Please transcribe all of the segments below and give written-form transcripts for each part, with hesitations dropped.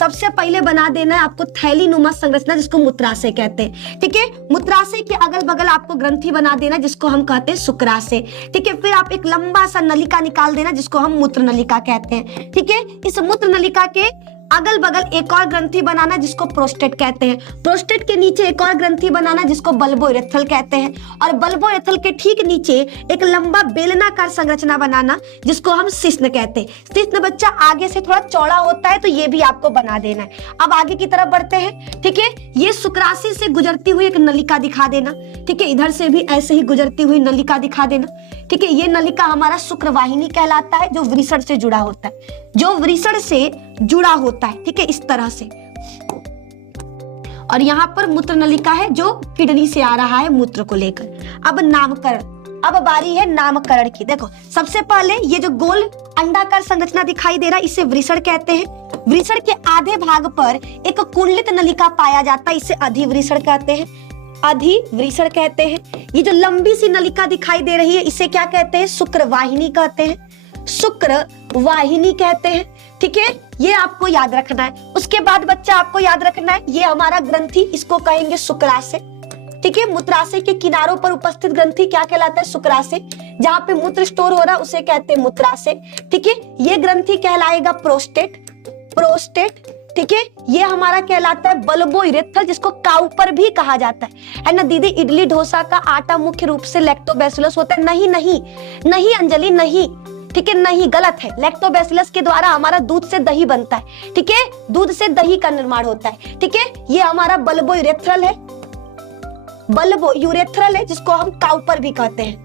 सबसे पहले बना देना है आपको थैली नुमा संरचना, जिसको मूत्राशय कहते हैं। ठीक है, मूत्राशय के अगल बगल आपको ग्रंथि बना देना, जिसको हम कहते हैं शुक्राशय। ठीक है, फिर आप एक लंबा सा नलिका निकाल देना, जिसको हम मूत्र नलिका कहते हैं। ठीक है, इस मूत्र नलिका के अगल बगल एक और ग्रंथि बनाना, जिसको प्रोस्टेट कहते हैं। प्रोस्टेट के नीचे एक और ग्रंथि बनाना, जिसको बल्बोइरेथ्रल कहते हैं। और बल्बोइरेथ्रल के ठीक नीचे एक लंबा बेलनाकार संरचना बनाना, जिसको हम शिश्न कहते हैं। शिश्न बच्चा आगे से थोड़ा चौड़ा होता है, तो ये भी आपको बना देना है। अब आगे की तरफ बढ़ते हैं। ठीक है, ये शुक्राशय से गुजरती हुई एक नलिका दिखा देना। ठीक है, इधर से भी ऐसे ही गुजरती हुई नलिका दिखा देना। ठीक है, ये नलिका हमारा शुक्रवाहिनी कहलाता है, जो वृषण से जुड़ा होता है, जो वृषण से जुड़ा होता है। ठीक है, इस तरह से। और यहाँ पर मूत्र नलिका है, जो किडनी से आ रहा है मूत्र को लेकर। अब नामकरण, अब बारी है नामकरण की। देखो, सबसे पहले ये जो गोल अंडाकार संरचना दिखाई दे रहा है, इसे वृषण कहते हैं। वृषण के आधे भाग पर एक कुंडलित नलिका पाया जाता है, इसे अधिवृषण कहते हैं। अधिवृषण कहते हैं। ये जो लंबी सी नलिका दिखाई दे रही है, इसे क्या कहते हैं? शुक्रवाहिनी कहते हैं। शुक्रवाहिनी कहते हैं। ठीक है, ये आपको याद रखना है। उसके बाद बच्चा आपको याद रखना है, ये हमारा ग्रंथि, इसको कहेंगे शुक्राशय। ठीक है, मूत्राशय के किनारों पर उपस्थित ग्रंथि क्या कहलाता है? शुक्राशय। जहाँ पे मूत्र स्टोर हो रहा है, उसे कहते हैं मूत्राशय। ठीक है, ये ग्रंथि कहलाएगा प्रोस्टेट। प्रोस्टेट। ठीक है, ये हमारा कहलाता है बल्बोइरेथ्रल, जिसको काउपर भी कहा जाता है ना दीदी? इडली डोसा का आटा मुख्य रूप से लैक्टोबैसिलस होता है। नहीं नहीं नहीं अंजलि, नहीं। ठीक है, नहीं, गलत है। लैक्टोबैसिलस के द्वारा हमारा दूध से दही बनता है। ठीक है, दूध से दही का निर्माण होता है। ठीक है, ये हमारा बल्बोइरेथ्रल है। बल्बोइरेथ्रल है, जिसको हम काउपर भी कहते हैं।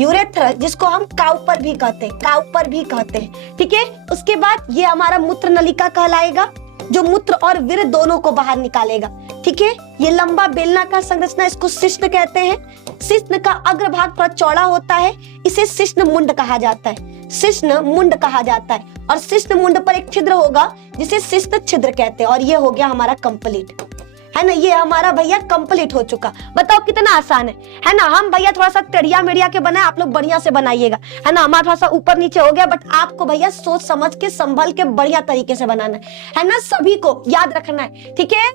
यूरेथ्रल, जिसको हम काउपर भी कहते हैं। काउपर भी कहते हैं। ठीक है, उसके बाद ये हमारा मूत्र नलिका कहलाएगा, जो मूत्र और वीर्य दोनों को बाहर निकालेगा। ठीक है, ये लंबा बेलनाकार संरचना, इसको शिश्न कहते हैं। शिश्न का अग्रभाग थोड़ा चौड़ा होता है, इसे शिश्न मुंड कहा जाता है। शिश्न मुंड कहा जाता है। और शिश्न मुंड पर एक छिद्र होगा, जिसे शिश्न छिद्र कहते हैं। और ये हो गया हमारा कंप्लीट, है ना? ये हमारा भैया कंप्लीट हो चुका। बताओ कितना आसान है ना? हम भैया थोड़ा सा टेढ़िया मेढ़िया के बनाए, आप लोग बढ़िया से बनाइएगा, है ना? हमारा थोड़ा सा ऊपर नीचे हो गया, बट आपको भैया सोच समझ के, संभल के, बढ़िया तरीके से बनाना है ना? सभी को याद रखना है। ठीक है,